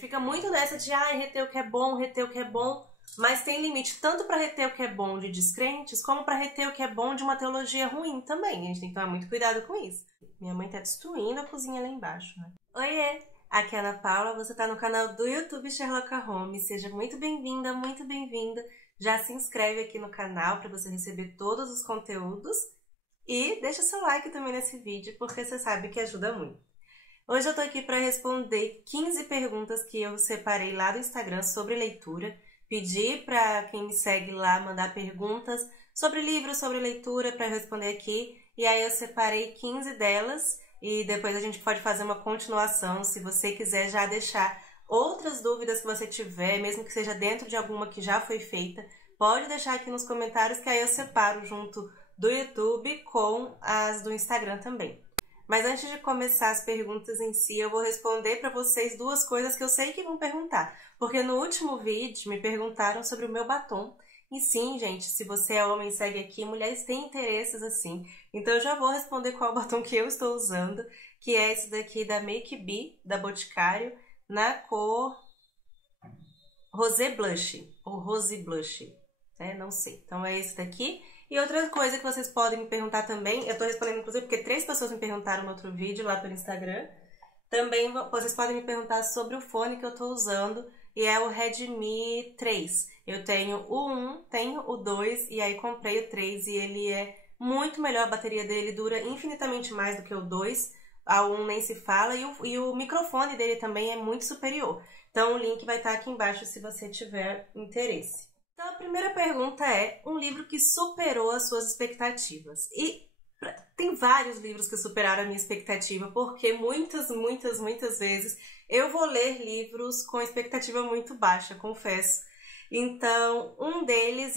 Fica muito nessa de, reter o que é bom, reter o que é bom, mas tem limite tanto para reter o que é bom de descrentes, como para reter o que é bom de uma teologia ruim também. A gente tem que tomar muito cuidado com isso. Minha mãe tá destruindo a cozinha lá embaixo, né? Oiê! Aqui é a Ana Paula, você tá no canal do YouTube Sherlock Holmes. Seja muito bem-vinda, muito bem-vindo. Já se inscreve aqui no canal para você receber todos os conteúdos. E deixa seu like também nesse vídeo, porque você sabe que ajuda muito. Hoje eu tô aqui para responder 15 perguntas que eu separei lá do Instagram sobre leitura. Pedi para quem me segue lá mandar perguntas sobre livros, sobre leitura, para responder aqui. E aí eu separei 15 delas e depois a gente pode fazer uma continuação, se você quiser já deixar outras dúvidas que você tiver, mesmo que seja dentro de alguma que já foi feita, pode deixar aqui nos comentários que aí eu separo junto do YouTube com as do Instagram também. Mas antes de começar as perguntas em si, eu vou responder para vocês duas coisas que eu sei que vão perguntar. Porque no último vídeo me perguntaram sobre o meu batom. E sim, gente, se você é homem e segue aqui, mulheres têm interesses assim. Então eu já vou responder qual batom que eu estou usando, que é esse daqui da Make Be, da Boticário, na cor Rosé Blush, ou Rosy Blush, né? Não sei. Então é esse daqui. E outra coisa que vocês podem me perguntar também, eu tô respondendo inclusive porque 3 pessoas me perguntaram no outro vídeo lá pelo Instagram. Também vocês podem me perguntar sobre o fone que eu tô usando, e é o Redmi 3. Eu tenho o 1, tenho o 2 e aí comprei o 3 e ele é muito melhor, a bateria dele dura infinitamente mais do que o 2. A 1 nem se fala e o microfone dele também é muito superior. Então o link vai estar aqui embaixo se você tiver interesse. Então a primeira pergunta é um livro que superou as suas expectativas. E tem vários livros que superaram a minha expectativa, porque muitas vezes eu vou ler livros com expectativa muito baixa, confesso. Então, um deles,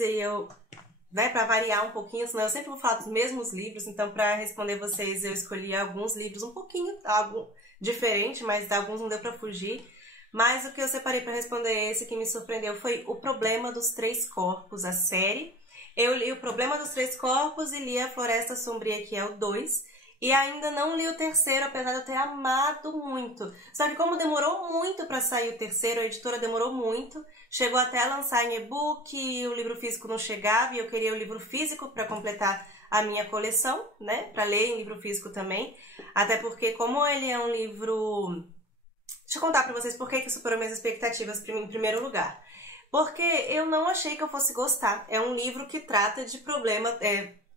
para variar um pouquinho, senão eu sempre vou falar dos mesmos livros, então para responder vocês eu escolhi alguns livros um pouquinho, algo diferente, mas alguns não deu para fugir. Mas o que eu separei para responder esse que me surpreendeu foi O Problema dos Três Corpos, a série. Eu li O Problema dos Três Corpos e li A Floresta Sombria, que é o 2. E ainda não li o terceiro, apesar de eu ter amado muito. Só que como demorou muito para sair o terceiro, a editora demorou muito. Chegou até a lançar em e-book, e o livro físico não chegava, e eu queria o livro físico para completar a minha coleção, né? Para ler em livro físico também. Até porque como ele é um livro... Deixa eu contar pra vocês por que superou minhas expectativas em primeiro lugar. Porque eu não achei que eu fosse gostar. É um livro que trata de problema,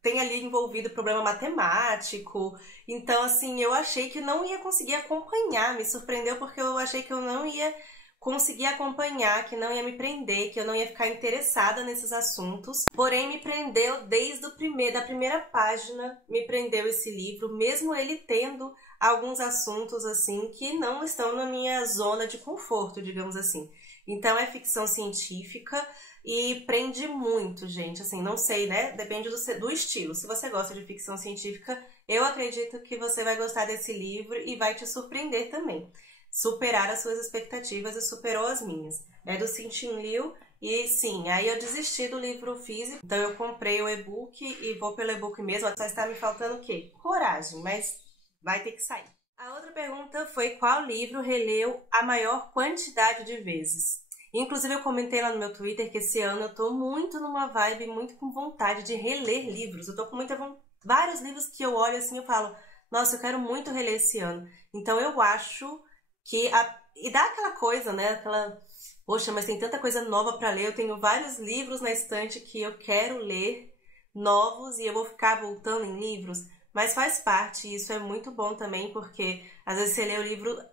tem ali envolvido problema matemático. Então, assim, eu achei que não ia conseguir acompanhar. Me surpreendeu porque eu achei que eu não ia conseguir acompanhar, que não ia me prender, que eu não ia ficar interessada nesses assuntos. Porém, me prendeu desde da primeira página, me prendeu esse livro, mesmo ele tendo alguns assuntos assim que não estão na minha zona de conforto, digamos assim. Então é ficção científica e prende muito, gente. Assim, não sei, né? Depende do estilo. Se você gosta de ficção científica, eu acredito que você vai gostar desse livro e vai te surpreender também. Superar as suas expectativas e superou as minhas. É do Cixin Liu e sim, aí eu desisti do livro físico, então eu comprei o e-book e vou pelo e-book mesmo. Só está me faltando o quê? Coragem, mas vai ter que sair. A outra pergunta foi qual livro releu a maior quantidade de vezes. Inclusive eu comentei lá no meu Twitter que esse ano eu tô muito numa vibe, muito com vontade de reler livros. Eu tô com vários livros que eu olho assim e falo, nossa, eu quero muito reler esse ano. Então eu acho que... E dá aquela coisa, né? Poxa, mas tem tanta coisa nova pra ler. Eu tenho vários livros na estante que eu quero ler, novos, e eu vou ficar voltando em livros. Mas faz parte, e isso é muito bom também, porque às vezes você lê o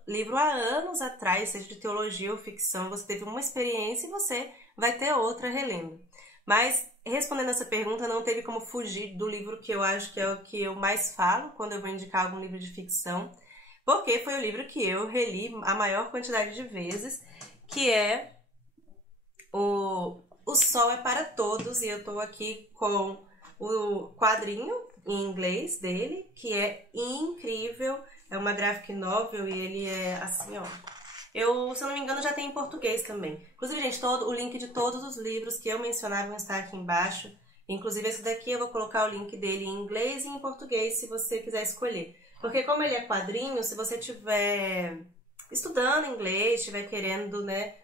livro há anos atrás, seja de teologia ou ficção, você teve uma experiência e você vai ter outra relendo. Mas, respondendo essa pergunta, não teve como fugir do livro que eu acho que é o que eu mais falo quando eu vou indicar algum livro de ficção, porque foi o livro que eu reli a maior quantidade de vezes, que é O Sol é para Todos, e eu tô aqui com o quadrinho em inglês dele, que é incrível, é uma graphic novel e ele é assim, ó. Se eu não me engano, já tem em português também. Inclusive, gente, o link de todos os livros que eu mencionar vão estar aqui embaixo. Inclusive, esse daqui eu vou colocar o link dele em inglês e em português, se você quiser escolher. Porque como ele é quadrinho, se você tiver estudando inglês, estiver querendo, né,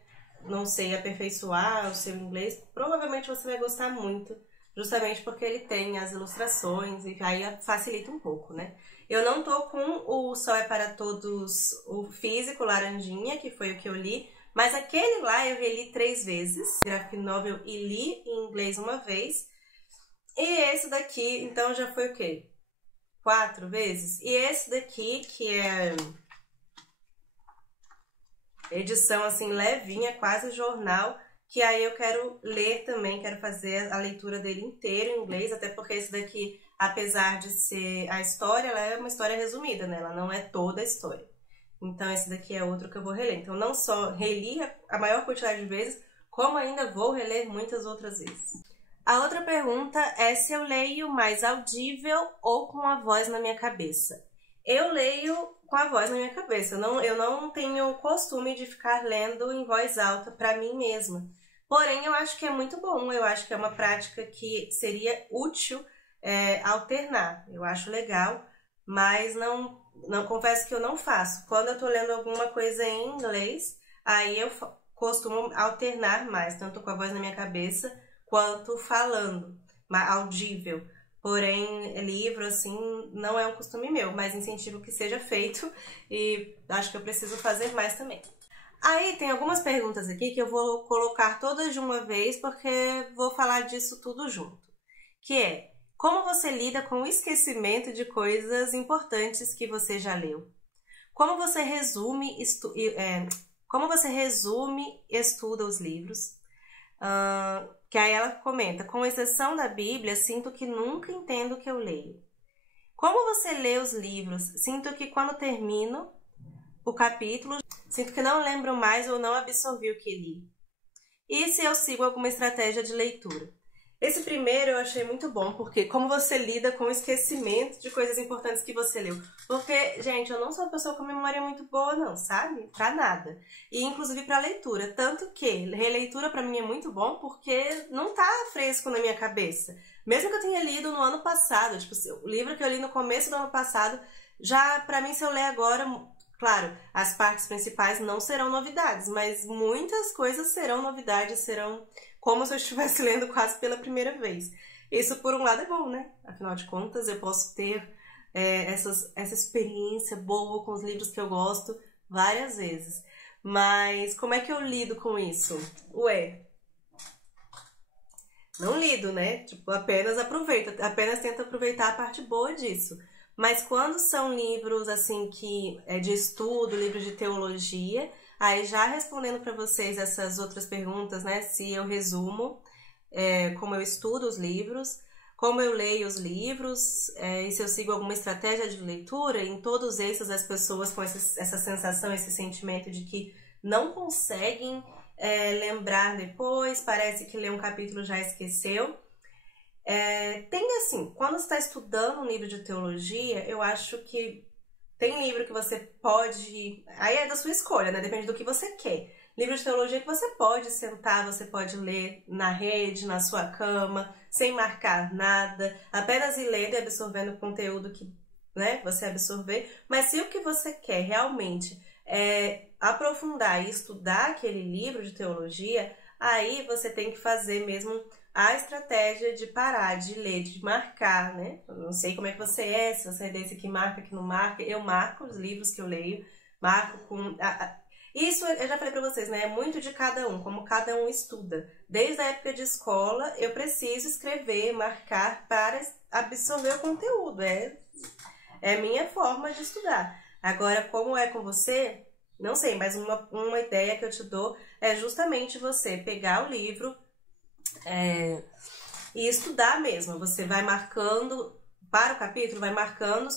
não sei, aperfeiçoar o seu inglês, provavelmente você vai gostar muito, justamente porque ele tem as ilustrações e aí facilita um pouco, né? Eu não tô com o Sol é para Todos, o físico, laranjinha, que foi o que eu li, mas aquele lá eu reli 3 vezes, graphic novel, e li em inglês uma vez. E esse daqui, então já foi o quê? 4 vezes? E esse daqui, que é edição assim levinha, quase jornal, que aí eu quero ler também, quero fazer a leitura dele inteiro em inglês, até porque esse daqui, apesar de ser a história, ela é uma história resumida, né? Ela não é toda a história. Então esse daqui é outro que eu vou reler. Então não só reli a maior quantidade de vezes, como ainda vou reler muitas outras vezes. A outra pergunta é se eu leio mais audível ou com a voz na minha cabeça. Eu leio com a voz na minha cabeça. Eu não tenho costume de ficar lendo em voz alta para mim mesma. Porém, eu acho que é muito bom. Eu acho que é uma prática que seria útil alternar. Eu acho legal, mas não confesso que eu não faço. Quando eu tô lendo alguma coisa em inglês, aí eu costumo alternar mais, tanto com a voz na minha cabeça quanto falando, audível. Porém, livro, assim, não é um costume meu, mas incentivo que seja feito e acho que eu preciso fazer mais também. Aí tem algumas perguntas aqui que eu vou colocar todas de uma vez porque vou falar disso tudo junto. Que é, como você lida com o esquecimento de coisas importantes que você já leu? Como você resume e estuda os livros? Que aí ela comenta, com exceção da Bíblia, sinto que nunca entendo o que eu leio. Como você lê os livros? Sinto que quando termino o capítulo, sinto que não lembro mais ou não absorvi o que li. E se eu sigo alguma estratégia de leitura? Esse primeiro eu achei muito bom, porque como você lida com o esquecimento de coisas importantes que você leu. Porque, gente, eu não sou uma pessoa com memória muito boa não, sabe? Pra nada. E inclusive pra leitura. Tanto que releitura pra mim é muito bom, porque não tá fresco na minha cabeça. Mesmo que eu tenha lido no ano passado, tipo, o livro que eu li no começo do ano passado, já pra mim se eu ler agora, claro, as partes principais não serão novidades, mas muitas coisas serão novidades, serão como se eu estivesse lendo quase pela primeira vez. Isso, por um lado, é bom, né? Afinal de contas, eu posso ter essa experiência boa com os livros que eu gosto várias vezes. Mas como é que eu lido com isso? Não lido, né? Tipo, apenas tento aproveitar a parte boa disso. Mas quando são livros, assim, que é de estudo, livros de teologia, aí já respondendo para vocês essas outras perguntas, né? Se eu resumo, como eu estudo os livros, como eu leio os livros, e se eu sigo alguma estratégia de leitura, em todos esses as pessoas com essa sensação, esse sentimento de que não conseguem lembrar depois, parece que lê um capítulo já esqueceu. Tem assim, quando você está estudando um livro de teologia, eu acho que tem livro que você pode... Aí é da sua escolha, né? Depende do que você quer. Livro de teologia que você pode sentar, você pode ler na rede, na sua cama, sem marcar nada, apenas ir lendo e absorvendo o conteúdo que, né, você absorver. Mas se o que você quer realmente é aprofundar e estudar aquele livro de teologia, aí você tem que fazer mesmo a estratégia de parar, de ler, de marcar, né? Eu não sei como é que você é, se você é desse que marca, que não marca. Eu marco os livros que eu leio, marco com... Isso eu já falei pra vocês, né? É muito de cada um, como cada um estuda. Desde a época de escola, eu preciso escrever, marcar para absorver o conteúdo. É minha forma de estudar. Agora, como é com você? Não sei, mas uma ideia que eu te dou é justamente você pegar o livro e estudar mesmo. Você vai marcando, para o capítulo, vai marcando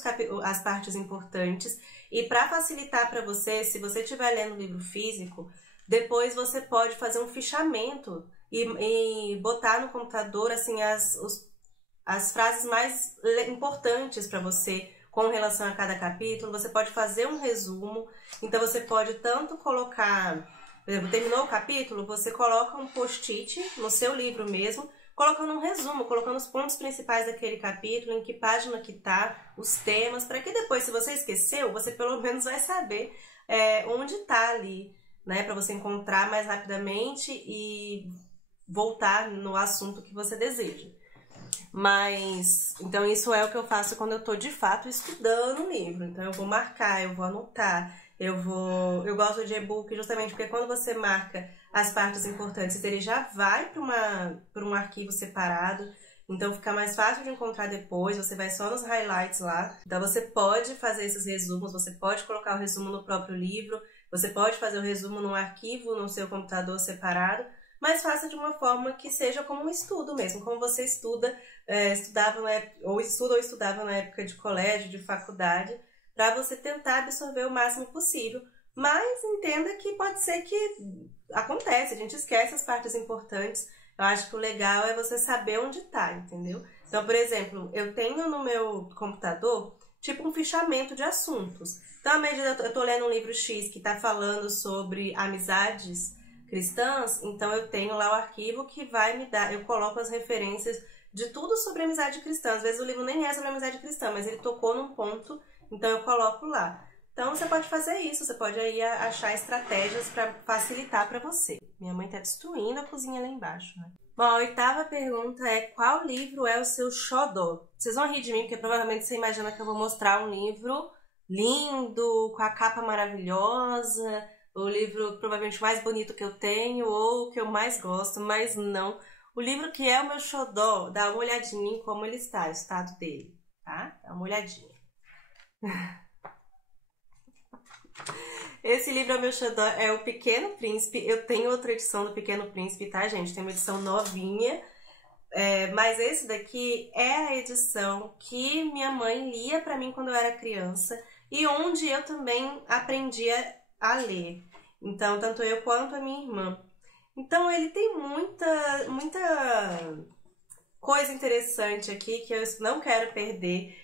as partes importantes. E para facilitar para você, se você estiver lendo um livro físico, depois você pode fazer um fichamento e botar no computador assim, as frases mais importantes para você com relação a cada capítulo. Você pode fazer um resumo, então você pode tanto colocar, por exemplo, terminou o capítulo, você coloca um post-it no seu livro mesmo, colocando um resumo, colocando os pontos principais daquele capítulo, em que página que tá, os temas, para que depois, se você esqueceu, você pelo menos vai saber onde tá ali, né? Para você encontrar mais rapidamente e voltar no assunto que você deseja. Mas, então isso é o que eu faço quando eu tô de fato estudando o livro. Então eu vou marcar, eu vou anotar, eu gosto de e-book justamente porque quando você marca as partes importantes, ele já vai para um arquivo separado. Então fica mais fácil de encontrar depois, você vai só nos highlights lá. Então você pode fazer esses resumos, você pode colocar o resumo no próprio livro, você pode fazer o resumo num arquivo no seu computador separado, mas faça de uma forma que seja como um estudo mesmo, como você estudava ou estudava na época de colégio, de faculdade, para você tentar absorver o máximo possível. Mas entenda que pode ser que acontece, a gente esquece as partes importantes. Eu acho que o legal é você saber onde tá, entendeu? Então, por exemplo, eu tenho no meu computador tipo um fichamento de assuntos. Então, à medida que eu tô lendo um livro X que tá falando sobre amizades cristãs, então eu tenho lá o arquivo que vai me dar, eu coloco as referências de tudo sobre amizade cristã. Às vezes o livro nem é sobre amizade cristã, mas ele tocou num ponto, então eu coloco lá. Então você pode fazer isso, você pode aí achar estratégias para facilitar para você. Minha mãe tá destruindo a cozinha lá embaixo, né? Bom, a 8ª pergunta é: qual livro é o seu xodó? Vocês vão rir de mim, porque provavelmente você imagina que eu vou mostrar um livro lindo, com a capa maravilhosa, o livro provavelmente mais bonito que eu tenho ou que eu mais gosto, mas não. O livro que é o meu xodó, dá uma olhadinha em como ele está, o estado dele, tá? Dá uma olhadinha. Esse livro é o meu xodó, é o Pequeno Príncipe. Eu tenho outra edição do Pequeno Príncipe, tá, gente? Tem uma edição novinha, mas esse daqui é a edição que minha mãe lia pra mim quando eu era criança e onde eu também aprendi a ler. Então, tanto eu quanto a minha irmã. Então, ele tem muita coisa interessante aqui que eu não quero perder.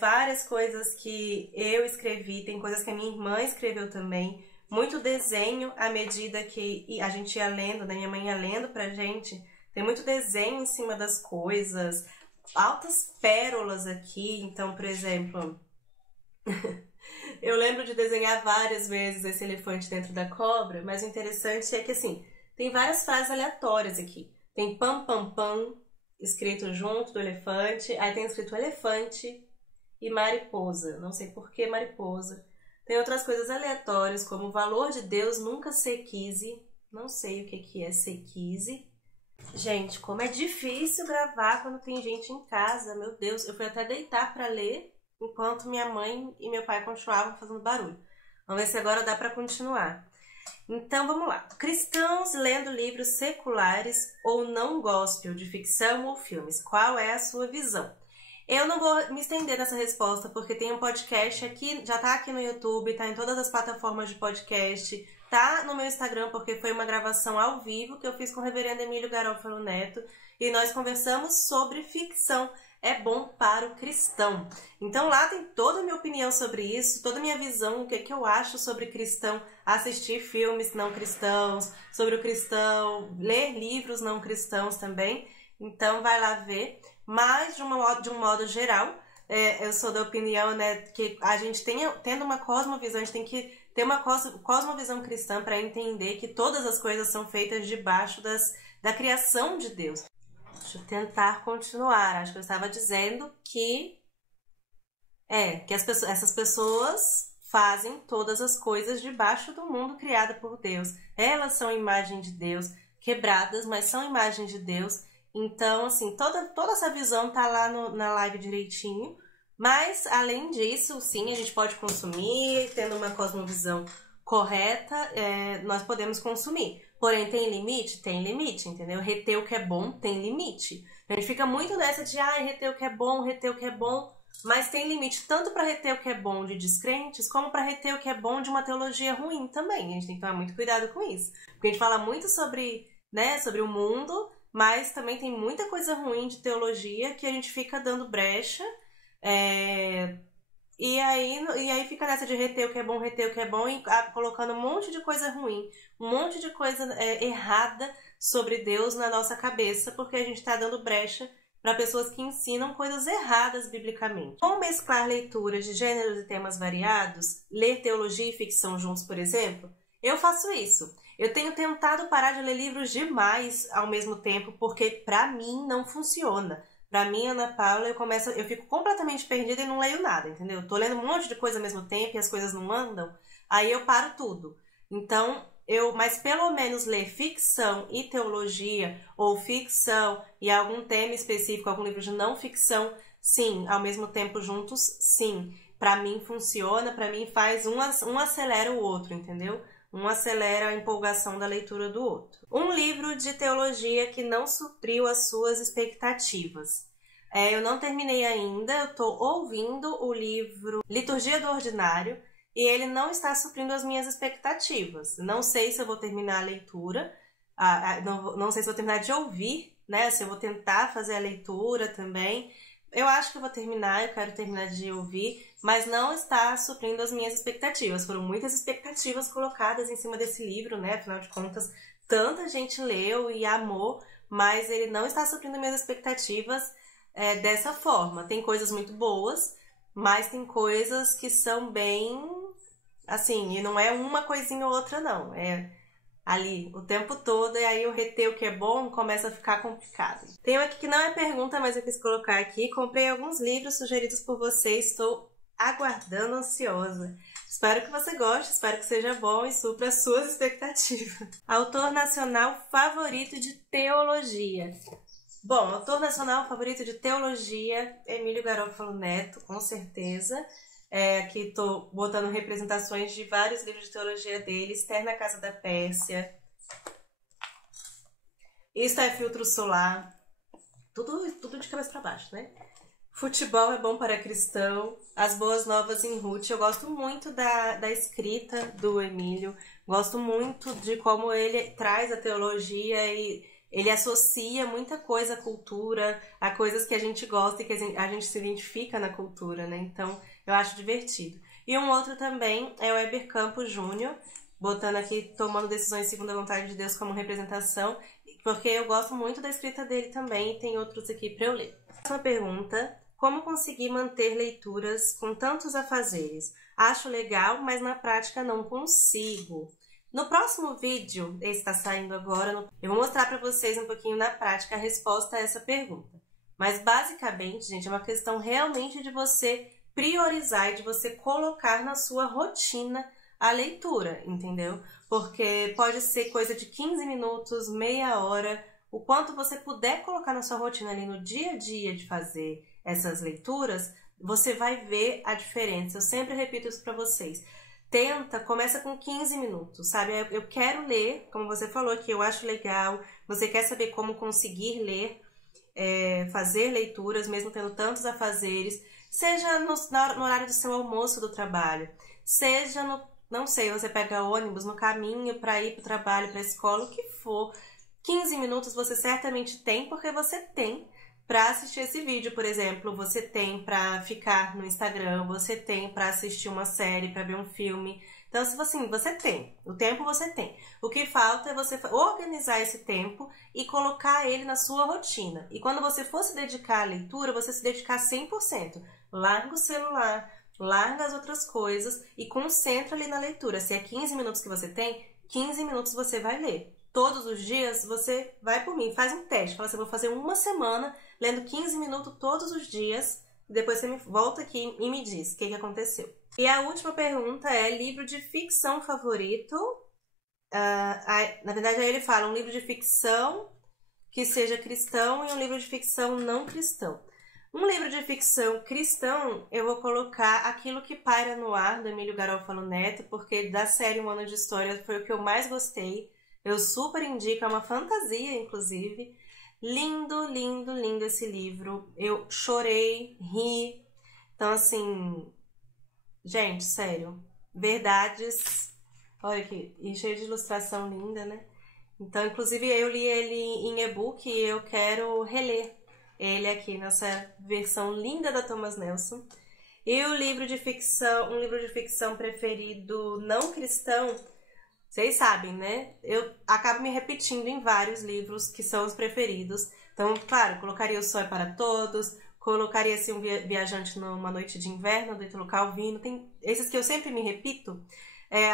Várias coisas que eu escrevi, tem coisas que a minha irmã escreveu também. Muito desenho à medida que a gente ia lendo, né? Minha mãe ia lendo pra gente. Tem muito desenho em cima das coisas. Altas pérolas aqui. Então, por exemplo... Eu lembro de desenhar várias vezes esse elefante dentro da cobra, mas o interessante é que, assim, tem várias frases aleatórias aqui. Tem pam, pam, pam, escrito junto do elefante, aí tem escrito elefante e mariposa. Não sei por que mariposa. Tem outras coisas aleatórias, como o valor de Deus nunca se quise. Não sei o que é se quise. Gente, como é difícil gravar quando tem gente em casa, meu Deus. Eu fui até deitar pra ler, enquanto minha mãe e meu pai continuavam fazendo barulho. Vamos ver se agora dá para continuar. Então, vamos lá. Cristãos lendo livros seculares ou não gospel, de ficção ou filmes. Qual é a sua visão? Eu não vou me estender nessa resposta, porque tem um podcast aqui, já tá aqui no YouTube, tá em todas as plataformas de podcast, tá no meu Instagram, porque foi uma gravação ao vivo que eu fiz com o reverendo Emílio Garofalo Neto, e nós conversamos sobre ficção. É bom para o cristão. Então lá tem toda a minha opinião sobre isso, toda a minha visão, o que eu acho sobre cristão, assistir filmes não cristãos, sobre o cristão, ler livros não cristãos também. Então vai lá ver. Mas de um modo geral, eu sou da opinião, né, que a gente tendo uma cosmovisão, a gente tem que ter uma cosmovisão cristã para entender que todas as coisas são feitas debaixo da criação de Deus. Deixa eu tentar continuar. Acho que eu estava dizendo que essas pessoas fazem todas as coisas debaixo do mundo criado por Deus. Elas são imagem de Deus, quebradas, mas são imagem de Deus. Então, assim, toda essa visão tá lá na live direitinho. Mas, além disso, sim, a gente pode consumir, tendo uma cosmovisão correta, nós podemos consumir. Porém, tem limite? Tem limite, entendeu? Reter o que é bom tem limite. A gente fica muito nessa de, reter o que é bom, mas tem limite tanto para reter o que é bom de descrentes, como para reter o que é bom de uma teologia ruim também. A gente tem que tomar muito cuidado com isso. Porque a gente fala muito sobre o mundo, mas também tem muita coisa ruim de teologia que a gente fica dando brecha. E aí fica nessa de reter o que é bom e colocando um monte de coisa ruim, um monte de coisa errada sobre Deus na nossa cabeça, porque a gente está dando brecha para pessoas que ensinam coisas erradas biblicamente. Como mesclar leituras de gêneros e temas variados, ler teologia e ficção juntos, por exemplo? Eu faço isso. Eu tenho tentado parar de ler livros demais ao mesmo tempo, porque pra mim não funciona. Pra mim, Ana Paula, eu fico completamente perdida e não leio nada, entendeu? Eu tô lendo um monte de coisa ao mesmo tempo e as coisas não andam, aí eu paro tudo. Então, mas pelo menos ler ficção e teologia, ou ficção e algum tema específico, algum livro de não ficção, sim, ao mesmo tempo juntos, sim. Pra mim funciona, pra mim faz um acelera o outro, entendeu? Um acelera a empolgação da leitura do outro. Um livro de teologia que não supriu as suas expectativas. Eu não terminei ainda, eu estou ouvindo o livro Liturgia do Ordinário e ele não está suprindo as minhas expectativas. Não sei se eu vou terminar a leitura, não sei se eu vou terminar de ouvir, né? Se eu vou tentar fazer a leitura também. Eu acho que eu vou terminar, eu quero terminar de ouvir, mas não está suprindo as minhas expectativas. Foram muitas expectativas colocadas em cima desse livro, né? Afinal de contas, tanta gente leu e amou, mas ele não está suprindo minhas expectativas dessa forma. Tem coisas muito boas, mas tem coisas que são bem, assim, e não é uma coisinha ou outra, não. É ali o tempo todo, e aí o reter o que é bom começa a ficar complicado. Tem um aqui que não é pergunta, mas eu quis colocar aqui. Comprei alguns livros sugeridos por você, estou aguardando ansiosa. Espero que você goste, espero que seja bom e supra as suas expectativas. Autor nacional favorito de teologia. Bom, autor nacional favorito de teologia, Emílio Garofalo Neto, com certeza. Aqui estou botando representações de vários livros de teologia dele. Esther na Casa da Pérsia. Isto é Filtro Solar. Tudo de cabeça para baixo, né? Futebol é bom para cristão. As Boas Novas em Ruth. Eu gosto muito da escrita do Emílio. Gosto muito de como ele traz a teologia e ele associa muita coisa à cultura, a coisas que a gente gosta e que a gente se identifica na cultura, né? Então, eu acho divertido. E um outro também é o Heber Campos Júnior, botando aqui Tomando Decisões Segundo a Vontade de Deus como representação, porque eu gosto muito da escrita dele também e tem outros aqui para eu ler. Próxima pergunta: como conseguir manter leituras com tantos afazeres? Acho legal, mas na prática não consigo. No próximo vídeo, esse está saindo agora, eu vou mostrar para vocês um pouquinho na prática a resposta a essa pergunta. Mas basicamente, gente, é uma questão realmente de você priorizar e de você colocar na sua rotina a leitura, entendeu? Porque pode ser coisa de 15 minutos, meia hora, o quanto você puder colocar na sua rotina ali no dia a dia de fazer essas leituras, você vai ver a diferença. Eu sempre repito isso para vocês. Começa com 15 minutos, sabe? Eu quero ler, como você falou aqui, eu acho legal. Você quer saber como conseguir ler, fazer leituras, mesmo tendo tantos afazeres, seja no horário do seu almoço do trabalho, seja não sei, você pega ônibus no caminho para ir para o trabalho, para a escola, o que for. 15 minutos você certamente tem, porque você tem para assistir esse vídeo, por exemplo, você tem para ficar no Instagram, você tem para assistir uma série, para ver um filme. Então, assim, você tem, o tempo você tem. O que falta é você organizar esse tempo e colocar ele na sua rotina. E quando você for se dedicar à leitura, você se dedicar 100%. Larga o celular, larga as outras coisas e concentra ali na leitura. Se é 15 minutos que você tem, 15 minutos você vai ler. Todos os dias você vai por mim, faz um teste. Fala assim, eu vou fazer uma semana lendo 15 minutos todos os dias. E depois você me volta aqui e me diz o que aconteceu. E a última pergunta é livro de ficção favorito. Na verdade, aí ele fala um livro de ficção que seja cristão e um livro de ficção não cristão. Um livro de ficção cristão, eu vou colocar Aquilo que Paira no Ar, do Emílio Garofalo Neto, porque da série Um Ano de História foi o que eu mais gostei. Eu super indico, é uma fantasia, inclusive. Lindo, lindo, lindo esse livro. Eu chorei, ri. Então, assim, gente, sério. Verdades. Olha aqui, e cheio de ilustração linda, né? Então, inclusive, eu li ele em e-book e eu quero reler ele aqui nessa versão linda da Thomas Nelson. E o livro de ficção, um livro de ficção preferido não cristão, Vocês sabem, né? Eu acabo me repetindo em vários livros que são os preferidos. Então, claro, colocaria O Sol é para Todos, colocaria assim, Um Viajante numa Noite de Inverno, do Ítalo Calvino. Tem esses que eu sempre me repito,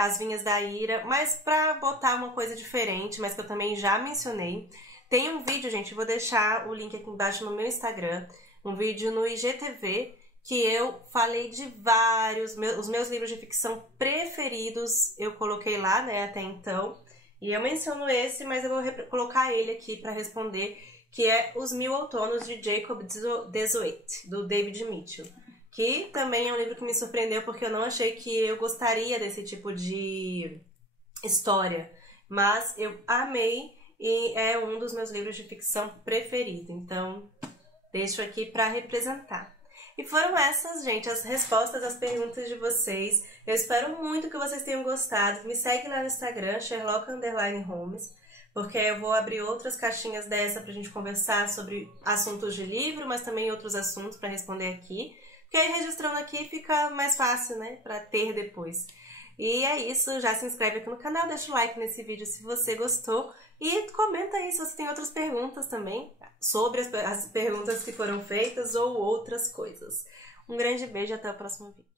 As Vinhas da Ira, mas pra botar uma coisa diferente, mas que eu também já mencionei. Tem um vídeo, gente, eu vou deixar o link aqui embaixo no meu Instagram, um vídeo no IGTV, que eu falei de vários, os meus livros de ficção preferidos, eu coloquei lá, né, até então. E eu menciono esse, mas eu vou colocar ele aqui para responder, que é Os Mil Outonos, de Jacob DeZoet, do David Mitchell. Que também é um livro que me surpreendeu, porque eu não achei que eu gostaria desse tipo de história. Mas eu amei e é um dos meus livros de ficção preferido. Então, deixo aqui para representar. E foram essas, gente, as respostas às perguntas de vocês. Eu espero muito que vocês tenham gostado. Me segue lá no Instagram, Sherlock_Holmes, porque eu vou abrir outras caixinhas dessa pra gente conversar sobre assuntos de livro, mas também outros assuntos para responder aqui. Porque aí registrando aqui fica mais fácil, né, pra ter depois. E é isso, já se inscreve aqui no canal, deixa o like nesse vídeo se você gostou. E comenta aí se você tem outras perguntas também, sobre as perguntas que foram feitas ou outras coisas. Um grande beijo e até o próximo vídeo.